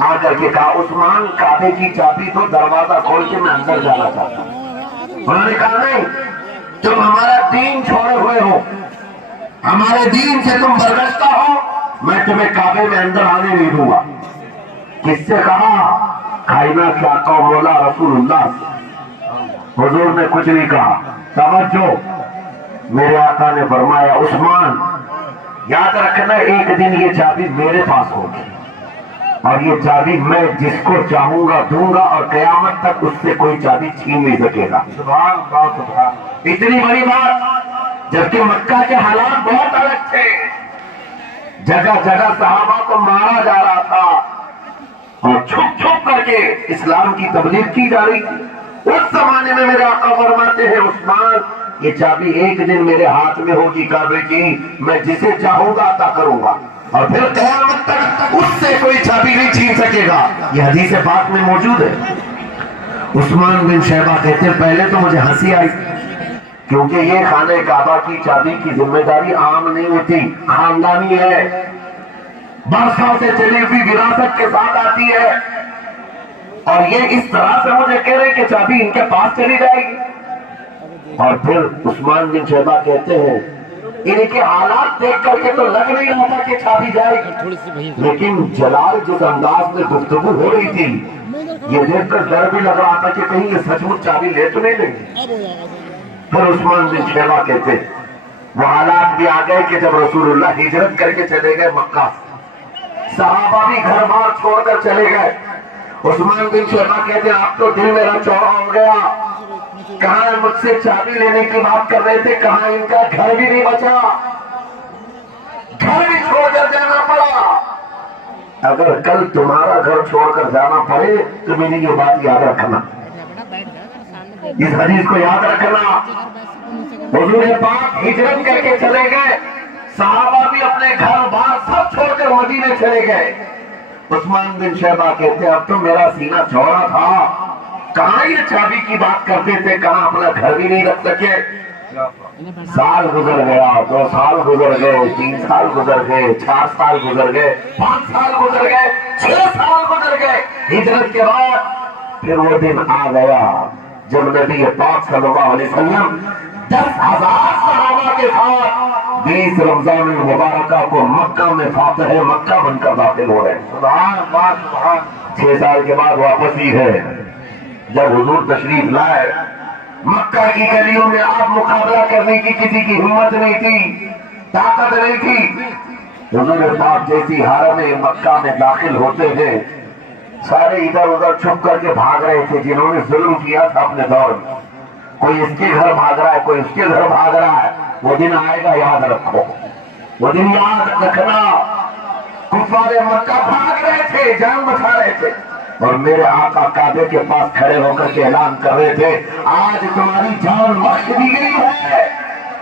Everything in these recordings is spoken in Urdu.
آ کر کے کہا عثمان کعبے کی چابی تو دروازہ کھول کے میں اندر جانا چاہتا ہوں. انہوں نے کہا نہیں، تم ہمارا دین چھوڑے ہوئے ہو، ہمارے دین سے تم برگشتہ ہو، میں تمہیں کعبے میں اندر آنے نہیں دوں گا. کس سے کہا؟ کائنات کے آقا مولا رسول اللہ سے. حضور نے کچھ نہیں کہا. توجہ، میرے آقا نے فرمایا عثمان یاد رکھنا ایک دن یہ چابی میرے پاس ہوگی اور یہ چابی میں جس کو چاہوں گا دوں گا اور قیامت تک اس سے کوئی چابی چھین نہیں سکے گا. سبحان اللہ سبحان. اتنی بڑی بات، جبکہ مکہ کے حالات بہت الگ تھے، جگہ جگہ صحابہ کو مارا جا رہا تھا اور چھپ چھپ کر کے اسلام کی تبلیغ کی جا رہی تھی. اس زمانے میں میرے آقا فرماتے ہیں عثمان یہ چابی ایک دن میرے ہاتھ میں ہوگی کعبے کی، میں جسے چاہوں گا عطا کروں گا اور پھر قیامت تک اس سے کوئی چابی نہیں چھین سکے گا. یہ حدیث پاک میں موجود ہے. عثمان بن شیبہ کہتے ہیں پہلے تو مجھے ہنسی آئی کیونکہ یہ خانہ کعبہ کی چابی کی ذمہ داری عام نہیں ہوتی، خاندانی ہے، برسوں سے چلی ہوئی وراثت کے ساتھ آتی ہے، اور یہ اس طرح سے مجھے کہہ رہے کہ چابی ان کے پاس چلی جائے گی. اور پھر عثمان بن شیبہ کہتے ہیں ان کے حالات دیکھ کر کے تو لگ نہیں رہا تھا کہ چابی جائے گی، لیکن جلال جس انداز میں گفتگو ہو رہی تھی یہ دیکھ کر ڈر بھی لگ رہا تھا کہ کہیں یہ سچ مچ چابی لے تو نہیں لیں گے. پھر عثمان بن شیبہ کہتے ہیں وہ حالات بھی آ گئے کہ جب رسول اللہ ہجرت کر کے چلے گئے مکہ، صحابہ بھی گھر بار چھوڑ کر چلے گئے. عثمان بن شیبہ کہتے ہیں اب تو دل میرا چوڑا ہو گیا، کہاں مجھ سے چابی لینے کی بات کر رہے تھے، کہاں ان کا گھر بھی نہیں بچا، گھر بھی چھوڑ کر جانا پڑا. اگر کل تمہارا گھر چھوڑ کر جانا پڑے تو میری یہ بات یاد رکھنا، اس حدیث کو یاد رکھنا. حضور پاک ہجرت کر کے چلے گئے، صحابہ بھی اپنے گھر بار سب چھوڑ کر مدینے چلے گئے. عثمان بن شیبہ کہتے اب تو میرا سینہ چوڑا تھا، کہاں یہ چابی کی بات کرتے تھے، کہاں اپنا گھر بھی نہیں رکھ سکے. سال گزر گیا، 2 سال گزر گئے، 3 سال گزر گئے، 4 سال گزر گئے، 5 سال گزر گئے، 6 سال گزر گئے. ہجرت کے بعد پھر وہ دن آ گیا جب نبی پاک صلی اللہ علیہ وسلم 10,000 صحابہ کے ساتھ 20 رمضان المبارکہ کو مکہ میں فاتح مکہ بن کر داخل ہو رہے ہیں. سبحان اللہ سبحان. 6 سال کے بعد واپسی ہے. جب حضور تشریف لائے مکہ کی گلیوں میں آپ مقابلہ کرنے کی کسی کی ہمت نہیں تھی، طاقت نہیں تھی. حضور پاک جیسی حرم مکہ میں داخل ہوتے تھے سارے ادھر ادھر چھپ کر کے بھاگ رہے تھے جنہوں نے ظلم کیا تھا اپنے دور میں. کوئی اس کے گھر بھاگ رہا ہے، کوئی اس کے گھر بھاگ رہا ہے. وہ دن آئے گا، یاد رکھو، وہ دن یاد رکھنا. کفار مکہ بھاگ رہے تھے، جان بچا رہے تھے، اور میرے آقا کعبے کے پاس کھڑے ہو کر کے اعلان کر رہے تھے آج تمہاری جان بخش دی گئی ہے،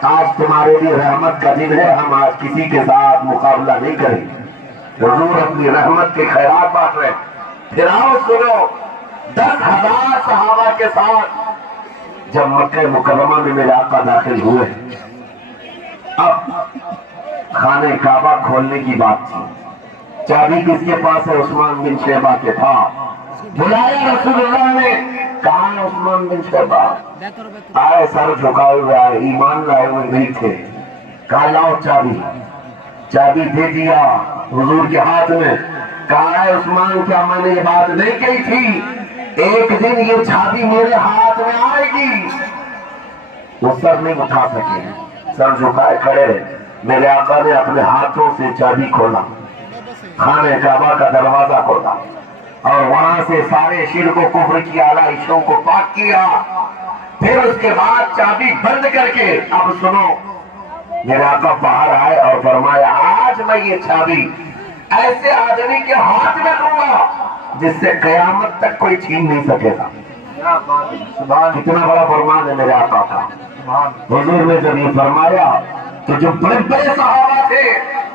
آج تمہارے لیے رحمت کا دن ہے، ہم آج کسی کے ساتھ مقابلہ نہیں کریں گے. حضور اپنی رحمت کے خیرات بانٹ رہے. پھر آؤ سنو، 10,000 صحابہ کے ساتھ جب مکہ مکرمہ میں میرے آقا داخل ہوئے، اب خانہ کعبہ کھولنے کی بات تھی. چابی کس کے پاس ہے؟ عثمان بن شیبہ کے پاس. بلایا رسول اللہ نے، کہا ہے عثمان بن شیبہ؟ آئے سر جھکائے ہوئے آئے، ایمان لائے ہوئے نہیں تھے. کہا لاؤ چابی. چابی دے دیا حضور کے ہاتھ میں. کہا ہے عثمان کیا میں نے یہ بات نہیں کہی تھی ایک دن یہ چابی میرے ہاتھ میں آئے گی؟ وہ سر نہیں اٹھا سکے، سر جھکائے کھڑے رہے. میرے آقا نے اپنے ہاتھوں سے چابی کھولا، خانہ کعبہ کا دروازہ کھولا اور وہاں سے سارے شرک و کفر کی اعلیٰ عشقوں کو پاک کیا. پھر اس کے بعد چابی بند کر کے اب سنو، میرے آقا باہر آئے اور فرمایا آج میں یہ چابی ایسے آدمی کے ہاتھ میں دوں گا جس سے قیامت تک کوئی چھین نہیں سکے گا. کتنا بڑا فرمان ہے میرے آقا کا. حضور نے جب یہ فرمایا تو جو بڑے بڑے صحابہ تھے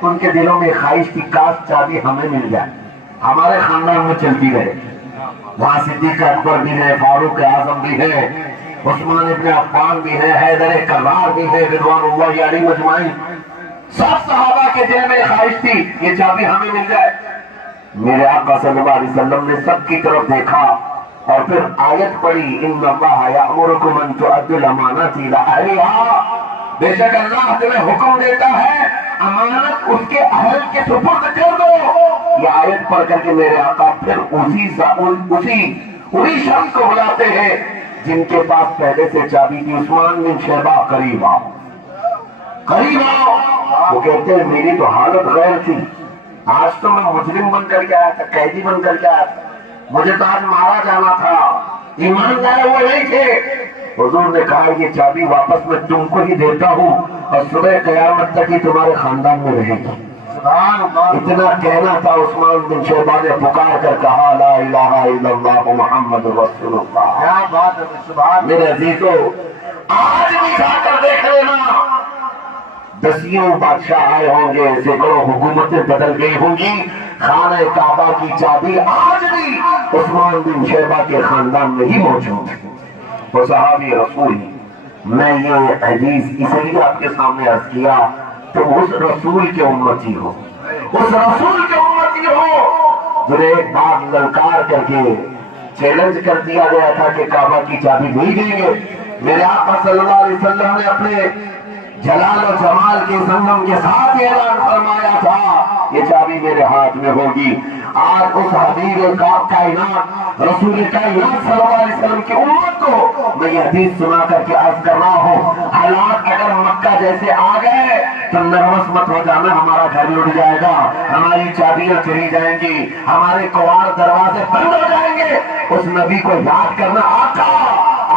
ان کے دلوں میں خواہش کی کاش چابی ہمیں مل جائے، ہمارے خاندان میں چلتی رہے. وہاں صدیق اکبر بھی ہے، فاروق اعظم بھی ہے، عثمان ابن عفان بھی ہے، حیدر کرار بھی ہے، رضوان اللہ علیہ مجمعین. سب صحابہ کے دل میں خواہش تھی یہ چابی ہمیں مل جائے. میرے آقا صلی اللہ علیہ وسلم نے سب کی طرف دیکھا اور پھر آیت پڑھی ان اللہ یأمرکم ان تؤدوا الامانات الی اہلھا، بے شک اللہ تمہیں حکم دیتا ہے امانت اس کے اہل کے سپرد کر دو۔ یہ آیت پڑھ کر کے میرے آقا پھر اسی شخص کو بلاتے ہیں جن کے پاس پہلے سے چابی تھی، عثمان بن شیبہ قریب آؤ، قریب آؤ۔ وہ کہتے ہیں میری تو حالت غیر تھی، آج تو میں مجرم بن کر کے آیا تھا، قیدی بن کر کے آیا تھا، مجھے تو آج مارا جانا تھا، ایمان لائے ہوئے نہیں تھے۔ حضور نے کہا یہ چابی واپس میں تم کو ہی دیتا ہوں اور صبح قیامت تک ہی تمہارے خاندان میں رہے گی۔ اتنا کہنا تھا، عثمان بن شیبہ نے پکار کر کہا لا الہ الا اللہ محمد رسول اللہ۔ کیا بات ہے میرے عزیزو، آج بھی جا کر دیکھ لینا، دسیوں بادشاہ آئے ہوں گے، سینکڑوں حکومتیں بدل گئی ہوں گی، خانہ کعبہ کی چابی آج بھی عثمان بن شیبہ کے خاندان میں ہی موجود ہے۔ وہ صحابی رسول، میں یہ حدیث اس لیے آپ کے سامنے عرض کیا تو اس رسول کے امتی ہو، اس رسول کے امتی ہو جنہیں ایک بار للکار کر کے چیلنج کر دیا گیا تھا کہ کعبہ کی چابی نہیں دیں گے۔ میرے آقا صلی اللہ علیہ وسلم نے اپنے جلال و جمال کے سنگم کے ساتھ اعلان فرمایا تھا یہ چابی میرے ہاتھ میں ہوگی۔ آج اس حبیب کائنات رسول کائنات صلی اللہ علیہ وسلم کی امت کو میں یہ حدیث سنا کر کے عرض کر رہا ہوں، حالات اگر مکہ جیسے آ گئے تو نروس مت ہو جانا، ہمارا گھر لٹ جائے گا، ہماری چابیاں چلی جائیں گی، ہمارے کواڑ دروازے بند ہو جائیں گے۔ اس نبی کو یاد کرنا، آقا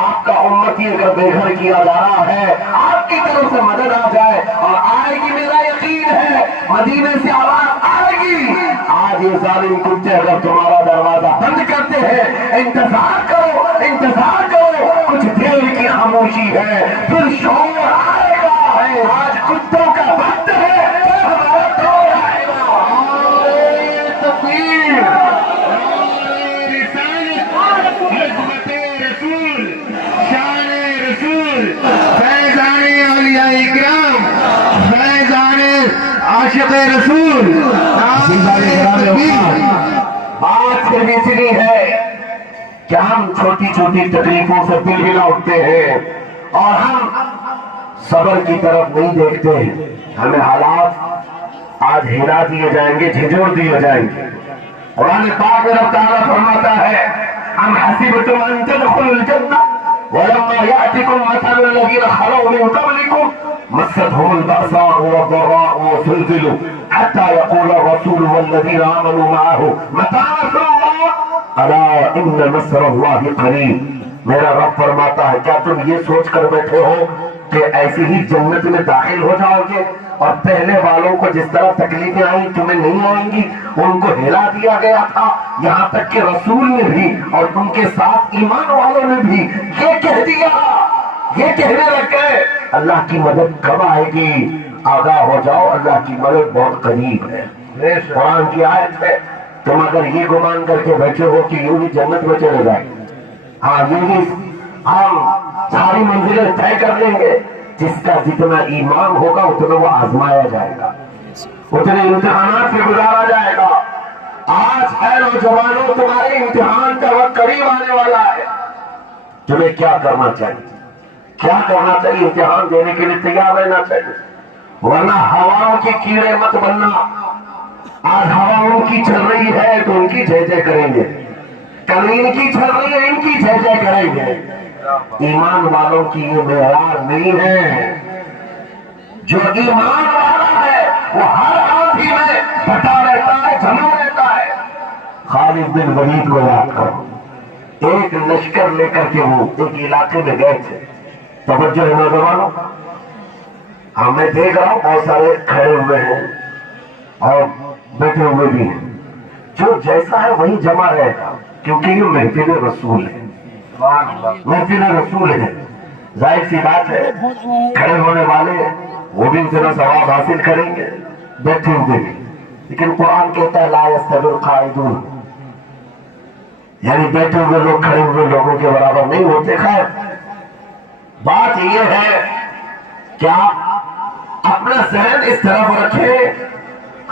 آپ کا امتی اگر بے گھر کیا جا رہا ہے، آپ کی طرف سے مدد آ جائے اور آئے گی، میرا یقین ہے مدینے سے آواز آئے گی۔ آج یہ ظالم کتے اگر تمہارا دروازہ بند کرتے ہیں، انتظار کرو، انتظار کرو، کچھ دیر کی خاموشی ہے پھر شور آئے گا۔ آج کتوں کا وقت ہے، پھر ہمارا دور آئے گا۔ تکبیر، عاشق رسول، بات صرف اس لیے ہے کہ ہم چھوٹی چھوٹی تکلیفوں سے دل ہلا اٹھتے ہیں اور ہم صبر کی طرف نہیں دیکھتے ہیں۔ ہمیں حالات آج ہلا دیے جائیں گے، جھنجھوڑ دیے جائیں گے۔ قرآن پاک میں رب تعالیٰ فرماتا ہے ام حسبتم ان تدخلوا الجنہ ولما یأتکم مثل الذین خلوا من قبلکم مستهم البأساء والضراء وزلزلوا حتى يقول الرسول والذين آمنوا معه متى نصر الله ألا إن نصر الله قريب۔ میرا رب فرماتا ہے کیا تم یہ سوچ کر بیٹھے ہو کہ ایسی ہی جنت میں داخل ہو جاؤ گے اور پہلے والوں کو جس طرح تکلیفیں آئیں تمہیں نہیں آئیں گی؟ ان کو ہلا دیا گیا تھا، یہاں تک کہ رسول نے بھی اور ان کے ساتھ ایمان والوں نے بھی یہ کہہ دیا، یہ کہنے لگ گئے اللہ کی مدد کب آئے گی؟ آگاہ ہو جاؤ، اللہ کی مدد بہت قریب ہے۔ قرآن کی آیت ہے، تم اگر یہ گمان کر کے بیٹھے ہو کہ یوں ہی جنت میں چلے جائیں، ہاں یوں ہی ہم ساری منزلیں طے کر لیں گے، جس کا جتنا ایمان ہوگا اتنا وہ آزمایا جائے گا، اتنے امتحانات سے گزارا جائے گا۔ آج ہے نوجوانوں، تمہارے امتحان کا وقت قریب آنے والا ہے، تمہیں کیا کرنا چاہیے؟ کیا کرنا چاہیے؟ امتحان دینے کے لیے تیار رہنا چاہیے، ورنہ ہواؤں کے کیڑے مت بننا۔ آج ہواؤں کی چل رہی ہے تو ان کی جے جے کریں گے، کل ان کی چل رہی ہے ان کی جے جے کریں گے۔ ایمان والوں کی یہ معیار نہیں ہے، جو ایمان والا ہے وہ ہر آندھی میں بٹا رہتا ہے، جمع رہتا ہے۔ خالد بن ولید کو یاد کرو، ایک لشکر لے کر کے وہ ایک علاقے میں گئے تھے۔ توجہ ہے نوجوانوں، میں دیکھ رہا ہوں بہت سارے کھڑے ہوئے ہیں اور بیٹھے ہوئے بھی ہیں، جو جیسا ہے وہی جمع رہے گا، کیونکہ یہ محفل رسول ہے، محفل رسول ہے۔ ظاہر سی بات ہے کھڑے ہونے والے وہ بھی اتنا ثواب حاصل کریں گے، بیٹھے ہوئے بھی۔ لیکن قرآن کہتا ہے لا یستوی القاعدون، یعنی بیٹھے ہوئے لوگ کھڑے ہوئے لوگوں کے برابر نہیں ہوتے۔ خیر بات یہ ہے کہ آپ اپنا ذہن اس طرف رکھیں،